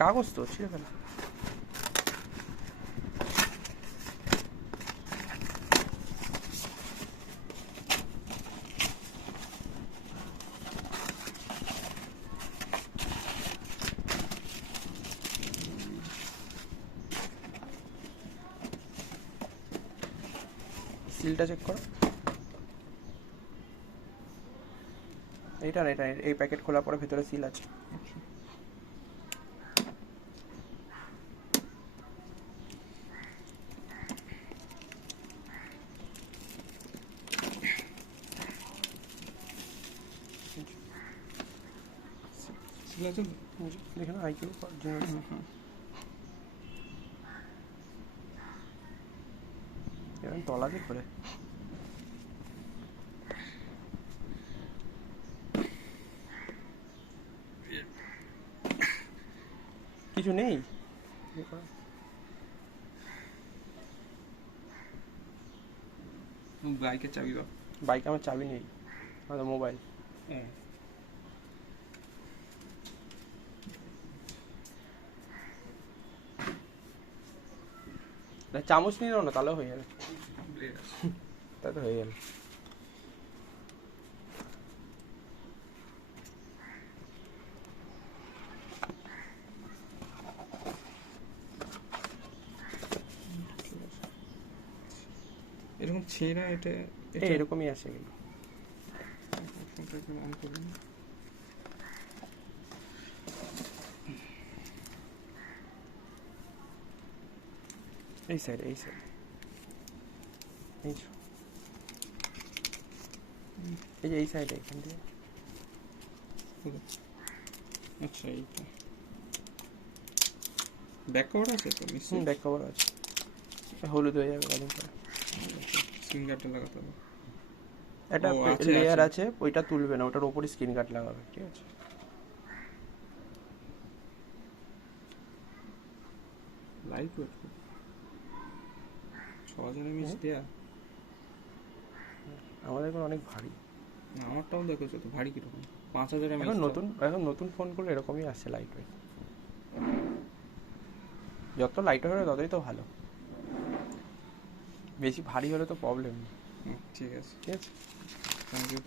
কাগজ তো ছিল কেন? সিলটা চেক করো। এইটা না, এটা এই প্যাকেট খোলার পরে ভেতরে সিল আছে। সিল আছে দেখে না আইকিউ এরকম তলা দিয়ে করে কিছু নেই। বাইকের চাবি দাও। বাইকে আমার চাবি নেই, আমাদের মোবাইল। হ্যাঁ চামচ নিয়ে নাও না, তাহলে হয়ে যাবে। ব্লেড আছে। তাই তো হয়ে গেল। এরকম ছেঁড়া এটা এরকমই আছে এগুলো। অন করুন। এই সাইড এই সাইড এই যে এই সাইডে এখান থেকে। আচ্ছা এইটা ব্যাক কভার আছে তো নিশ্চয়ই। ব্যাক কভার আছে, হলুদ হয়ে যাবে কদিন পরে। স্ক্রিন গার্ডটা লাগাতে হবে। একটা ও, আছে, লেয়ার আছে। আছে, ওইটা তুলবে না, ওটার উপরে স্ক্রিন গার্ড লাগাবে, ঠিক আছে? লাইট ওয়েট 6000 mAh দেয়া। আমাদের এখন অনেক ভারী। না আমারটাও দেখেছো তো ভারী কিরকম 5000 mAh। এখন নতুন ফোনগুলো এরকমই আসছে লাইট ওয়েট। যত লাইট হবে ততই তো ভালো, বেশি ভারী হলে তো প্রবলেম। ঠিক আছে ঠিক আছে। Thank you.